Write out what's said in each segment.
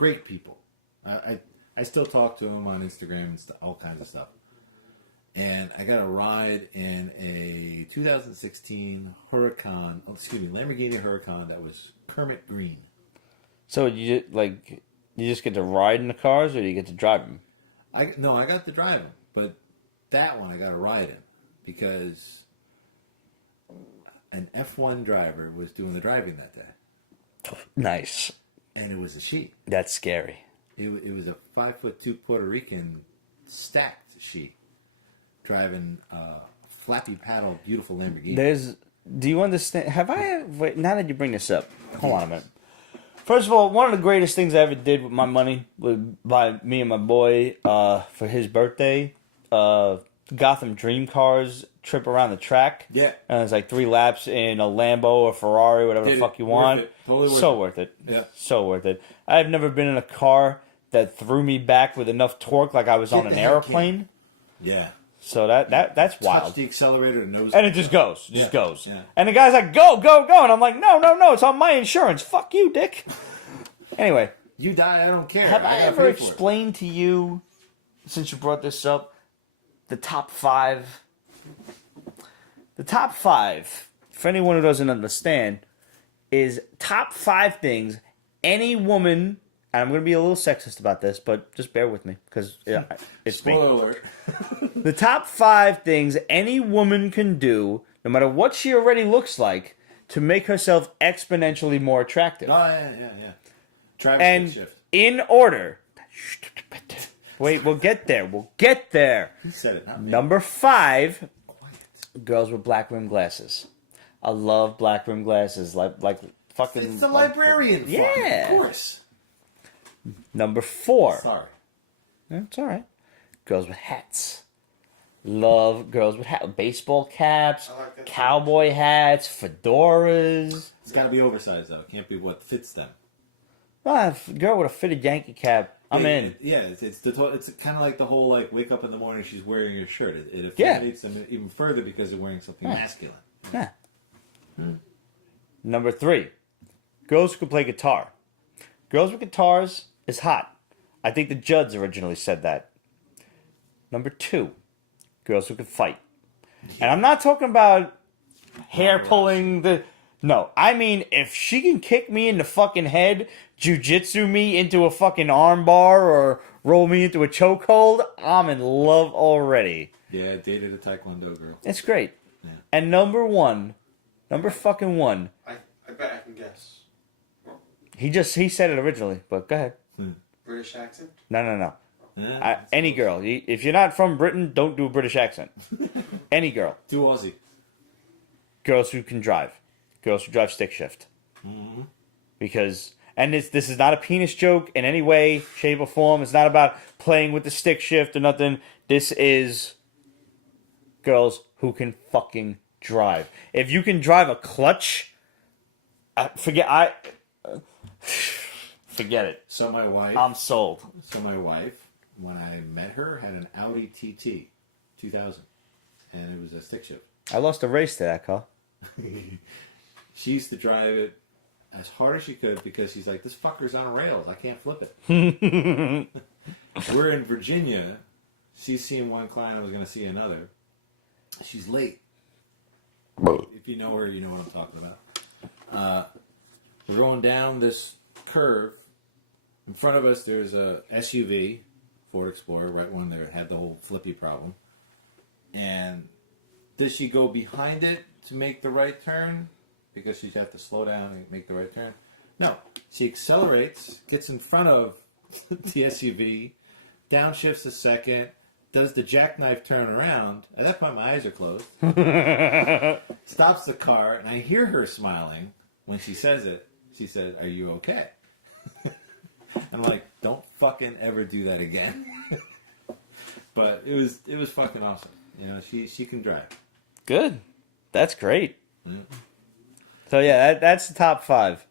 great people. I still talk to them on Instagram and all kinds of stuff. And I got a ride in a 2016 Lamborghini Huracan that was Kermit Green. So you just get to ride in the cars, or do you get to drive them? I got to drive them, but that one I got to ride in because an F1 driver was doing the driving that day. Nice. And it was a she. That's scary. It was a 5'2" Puerto Rican stacked she driving a flappy paddle, beautiful Lamborghini. Do you understand? Wait, now that you bring this up, hold on a minute. First of all, one of the greatest things I ever did with my money was buy me and my boy for his birthday, Gotham Dream Cars trip around the track. Yeah. And it's like 3 laps in a Lambo or Ferrari, whatever the fuck you want. Totally worth it. Yeah. So worth it. I've never been in a car that threw me back with enough torque like I was on an airplane. Yeah. So that's wild. Touch the accelerator and it just goes. Goes. Yeah. And the guy's like, go, go, go. And I'm like, no, it's on my insurance. Fuck you, dick. Anyway. You die, I don't care. Have I ever explained to you, since you brought this up, the top 5? The top 5, for anyone who doesn't understand, is top 5 things any woman, and I'm going to be a little sexist about this, but just bear with me, because it's Spoiler me. alert. The top 5 things any woman can do, no matter what she already looks like, to make herself exponentially more attractive. Oh, yeah. Drive and shift. In order. Wait, we'll get there. He said it, not me. Number 5, girls with black rim glasses. I love black rim glasses, like fucking. It's the librarian. Yeah, of course. Number 4. Sorry. It's all right. Girls with hats. Love girls with hats. Baseball caps, cowboy hats, fedoras. It's got to be oversized though. It can't be what fits them. Well, a girl with a fitted Yankee cap, I'm in. It's kind of like the whole wake up in the morning, she's wearing your shirt. It affiliates them even further because they're wearing something masculine. Yeah. Number 3, girls who can play guitar. Girls with guitars is hot. I think the Judds originally said that. Number 2, girls who can fight. And I'm not talking about hair pulling No, I mean if she can kick me in the fucking head, jujitsu me into a fucking armbar, or roll me into a chokehold, I'm in love already. Yeah, I dated a Taekwondo girl. It's great. Yeah. And number 1. I bet I can guess. He said it originally, but go ahead. British accent? No. Yeah, Any girl. If you're not from Britain, don't do a British accent. Any girl. Do Aussie. Girls who can drive. Girls who drive stick shift. Mm-hmm. Because, and this is not a penis joke in any way, shape, or form. It's not about playing with the stick shift or nothing. This is girls who can fucking drive. If you can drive a clutch, forget it. So my wife. I'm sold. So my wife, when I met her, had an Audi TT 2000, and it was a stick shift. I lost a race to that car. She used to drive it as hard as she could because she's like, this fucker's on rails. I can't flip it. We're in Virginia. She's seeing one client. I was going to see another. She's late. If you know her, you know what I'm talking about. We're going down this curve. In front of us, there's a SUV, Ford Explorer, right one there. It had the whole flippy problem. And does she go behind it to make the right turn? Because she'd have to slow down and make the right turn? No. She accelerates, gets in front of the SUV, downshifts a second, does the jackknife turn around. At that point, my eyes are closed. Stops the car, and I hear her smiling when she says it. She said, "Are you okay?" I'm like, don't fucking ever do that again. But it was fucking awesome. You know, she can drive. Good. That's great. Yeah. So yeah, that's the top 5.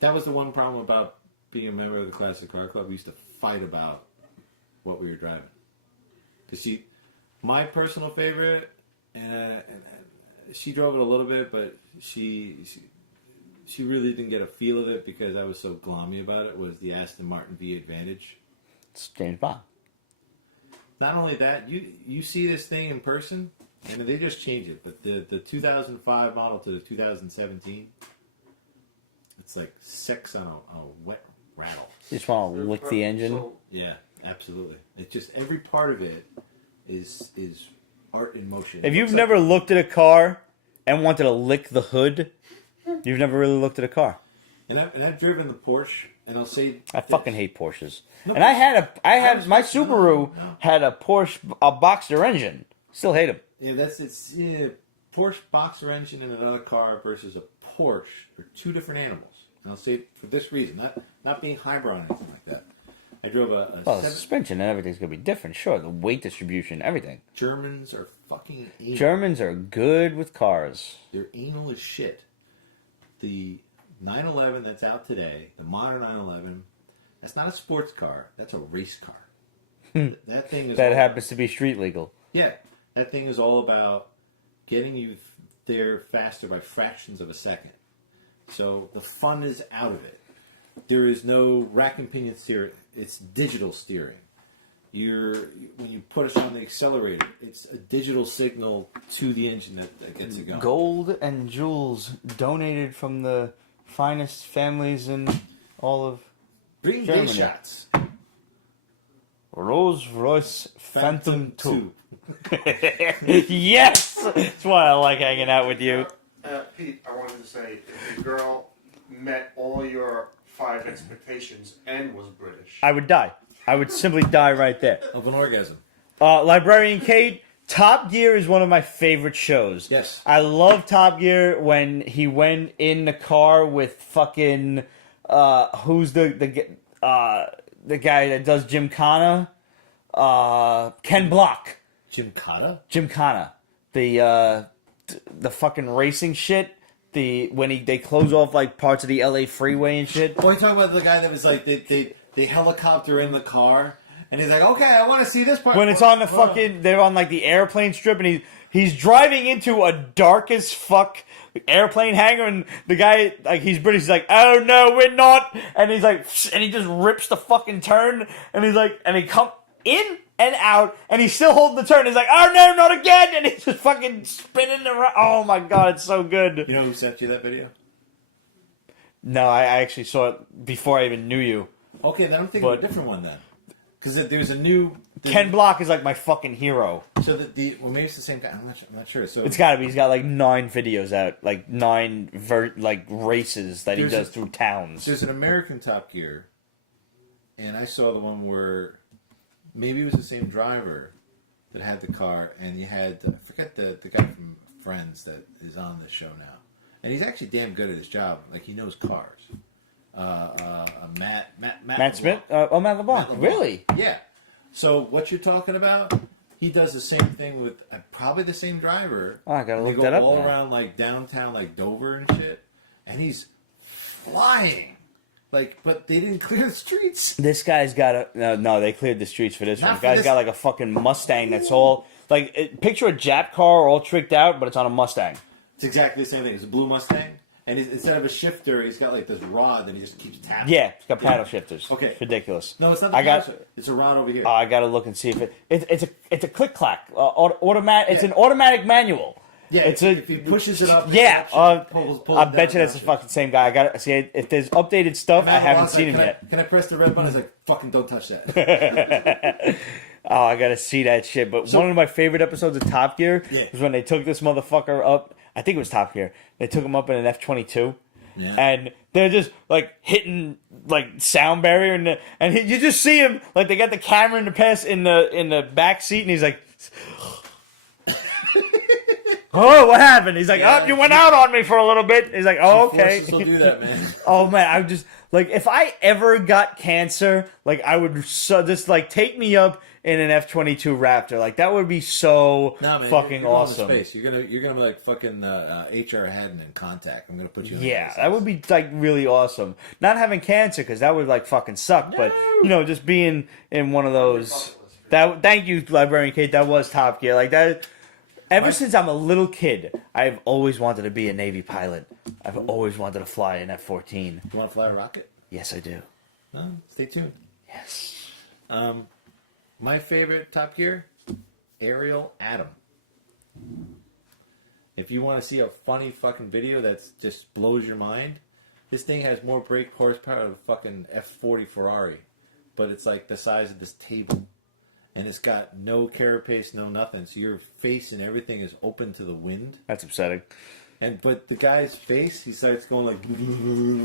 That was the one problem about being a member of the Classic Car Club. We used to fight about what we were driving. Because my personal favorite, and she drove it a little bit, but she she really didn't get a feel of it because I was so gloomy about it was the Aston Martin V Advantage. It's James Bond. Not only that, you see this thing in person, and they just changed it. But the 2005 model to the 2017, it's like sex on a wet rattle. You just want to lick the engine. So, Yeah, absolutely. It's just every part of it is art in motion. If you've It's never looked at a car and wanted to lick the hood, you've never really looked at a car. and I've driven the Porsche, and I'll say I this. fucking hate Porsches. No, And I had my respect- Subaru no. had a Porsche, a Boxster engine. Still hate them. Yeah, Porsche Boxer engine in another car versus a Porsche are two different animals. And I'll say it for this reason, not being highbrow or anything like that. I drove a Well, the suspension and everything's gonna be different. Sure, the weight distribution, everything. Germans are fucking anal. Germans are good with cars. They're anal as shit. The 911 that's out today, the modern 911, that's not a sports car. That's a race car. That thing is That all- happens to be street legal. Yeah, that thing is all about getting you there faster by fractions of a second. So the fun is out of it. There is no rack and pinion steering. It's digital steering. When you put us on the accelerator, it's a digital signal to the engine that gets it going. Gold and jewels donated from the finest families in all of Bring Germany. day shots. Rolls Royce Phantom 2. Yes! That's why I like hanging out with you. Pete, I wanted to say, if the girl met all your 5 expectations and was British, I would die. I would simply die right there. Of an orgasm. Librarian Kate, Top Gear is one of my favorite shows. Yes. I love Top Gear when he went in the car with fucking who's the guy that does Gymkhana? Ken Block. Gymkhana? The fucking racing shit. When they close off like parts of the LA freeway and shit. Oh, you talking about the guy that was like they helicopter in the car, and he's like, okay, I want to see this part. When it's on the fucking, they're on like the airplane strip, and he's driving into a dark as fuck airplane hangar, and the guy, like, he's British, he's like, oh no, we're not, and he's like, and he just rips the fucking turn, and he's like, and he come in and out, and he's still holding the turn, he's like, oh no, not again, and he's just fucking spinning around. Oh my god, it's so good. You know who sent you that video? No, I actually saw it before I even knew you. Okay, then I'm thinking of a different one then, because there's a new Ken Block is like my fucking hero. So well, maybe it's the same guy. I'm not sure. So It's gotta be. He's got like 9 videos out, like 9 races that he does through towns. There's an American Top Gear, and I saw the one where maybe it was the same driver that had the car, and you had I forget the guy from Friends that is on the show now, and he's actually damn good at his job. Like he knows cars. Matt Smith? LeBlanc. Matt LeBlanc. Really? Yeah. So what you're talking about? He does the same thing with probably the same driver. Oh, I gotta They look go that up all now. around like downtown, like Dover and shit, and he's flying. Like, but they didn't clear the streets. This guy's got a... No, they cleared the streets for this Not one. The for guy's this- got like a fucking Mustang that's all... Like, picture a Jap car all tricked out, but it's on a Mustang. It's exactly the same thing. It's a blue Mustang, and instead of a shifter, he's got like this rod that he just keeps tapping. Yeah, it's got paddle shifters. Okay. It's ridiculous. No, it's not. The I got... paddle shift. It's a rod over here. I gotta look and see if it's a click clack automatic. It's Yeah. an automatic manual. yeah, it's if he pushes it up. Yeah, pulls I it bet you down, that's the down. fucking same guy. I got see if there's updated stuff. I haven't seen him yet. Can I press the red button? I was like, fucking don't touch that. Oh, I gotta see that shit. But one of my favorite episodes of Top Gear was when they took this motherfucker up. I think it was Top Gear. They took him up in an F-22. Yeah. And they're just like hitting like sound barrier, you just see him like they got the camera in the back seat, and he's like, "Oh, what happened?" He's like, Yeah. "Oh, you went out on me for a little bit." He's like, "Oh, okay." Forces will do that, man. Oh man, I just like if I ever got cancer, like I would just like take me up in an F-22 Raptor. Like that would be so Nah, man, fucking you're going to awesome. Space. You're gonna be like fucking H.R. Haddon in Contact. I'm gonna put you. Yeah, in that would be like really awesome. Not having cancer because that would like fucking suck. But you know, just being in one of those. That thank you, Librarian Kate. That was Top Gear. Like that. Ever since I'm a little kid, I've always wanted to be a Navy pilot. I've always wanted to fly an F-14. You want to fly a rocket? Yes, I do. No, stay tuned. Yes. My favorite Top Gear, Aerial Atom. If you want to see a funny fucking video that just blows your mind, this thing has more brake horsepower than a fucking F40 Ferrari, but it's like the size of this table, and it's got no carapace, no nothing. So your face and everything is open to the wind. That's upsetting. But the guy's face, he starts going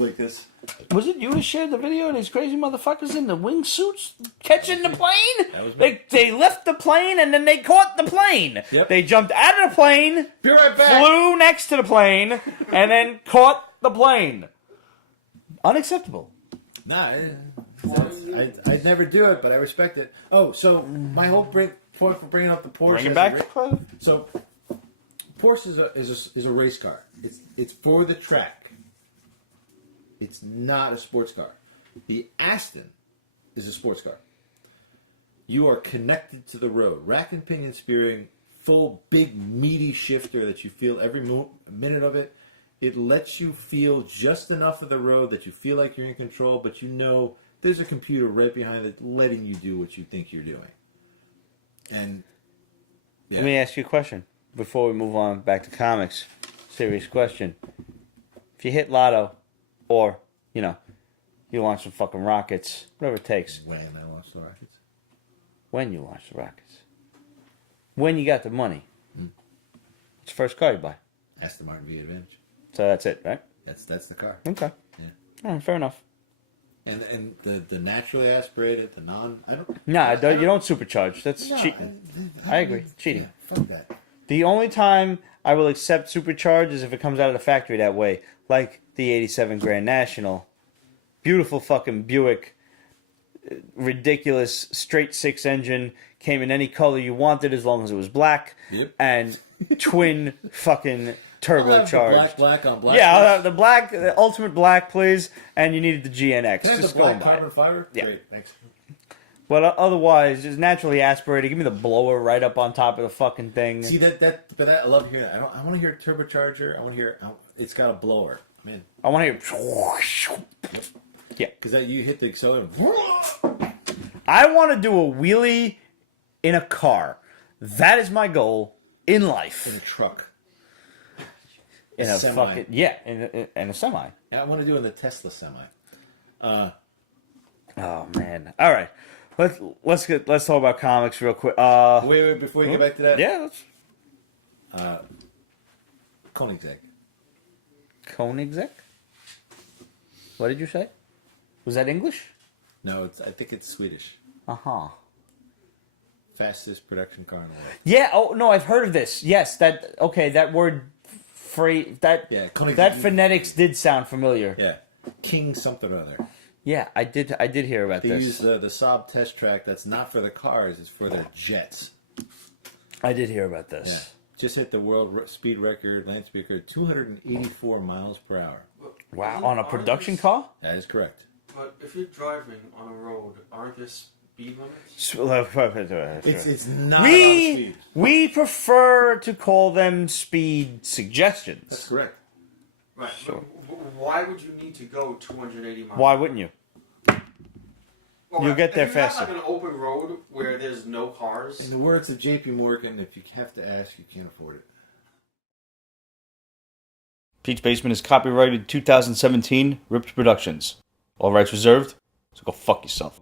like this. Was it you who shared the video of these crazy motherfuckers in the wingsuits catching the plane? That was me. They left the plane and then they caught the plane. Yep. They jumped out of the plane, Be right back. flew next to the plane, and then caught the plane. Unacceptable. Nah, I'd never do it, but I respect it. Oh, so my whole point for bringing up the Porsche. Bring it back. So Porsche is a race car. It's for the track. It's not a sports car. The Aston is a sports car. You are connected to the road. Rack and pinion steering, full big meaty shifter that you feel every minute of it. It lets you feel just enough of the road that you feel like you're in control, but you know there's a computer right behind it letting you do what you think you're doing. And yeah. Let me ask you a question before we move on back to comics. Serious question. If you hit lotto, or, you launch some fucking rockets, whatever it takes. When I launch the rockets. When you launch the rockets. When you got the money. What's the first car you buy? Aston Martin V Advantage. So that's it, right? That's the car. Okay. Yeah. All right, fair enough. And the naturally aspirated, the non... I don't... Nah, you don't supercharge. That's No, cheating. I agree. Cheating. Yeah, fuck that. The only time I will accept supercharge is if it comes out of the factory that way. Like the 87 Grand National. Beautiful fucking Buick. Ridiculous straight six engine. Came in any color you wanted as long as it was black. Yep. And twin fucking turbocharged. Black on black. Yeah, I'll have the black, the ultimate black, please. And you needed the GNX. Can I have Just the go and black buy it. carbon fiber? Yeah. Great, thanks. But otherwise, just naturally aspirated. Give me the blower right up on top of the fucking thing. See but I love hearing that. I want to hear a turbocharger. I want to hear it's got a blower. Man, I want to hear. Yeah, because you hit the accelerator. I want to do a wheelie in a car. That is my goal in life. In a truck. In a semi. fucking in a semi. Yeah, I want to do it in the Tesla semi. Oh man! All right, let's talk about comics real quick. Wait, before you get back to that. Yeah, Koenigsegg. Koenigsegg. What did you say? Was that English? No, I think it's Swedish. Fastest production car in the world. Yeah. Oh no, I've heard of this. Yes. That word. That phonetics did sound familiar. Yeah, King something or other. Yeah, I did hear about They this. use the Saab test track. That's not for the cars; it's for the jets. I did hear about this. Yeah, just hit the world speed record, land speed record, 284 miles per hour. Wow, on a production car? That is correct. But if you're driving on a road, aren't there speed limits? It's not about speed. We prefer to call them speed suggestions. That's correct. Right. Sure. But why would you need to go 280 miles? Why wouldn't you? Well, You'll get there if you have, faster. like an open road where there's no In cars. the words of J.P. Morgan, if you have to ask, you can't afford it. Pete's Basement is copyrighted 2017, Ripped Productions. All rights reserved, so go fuck yourself.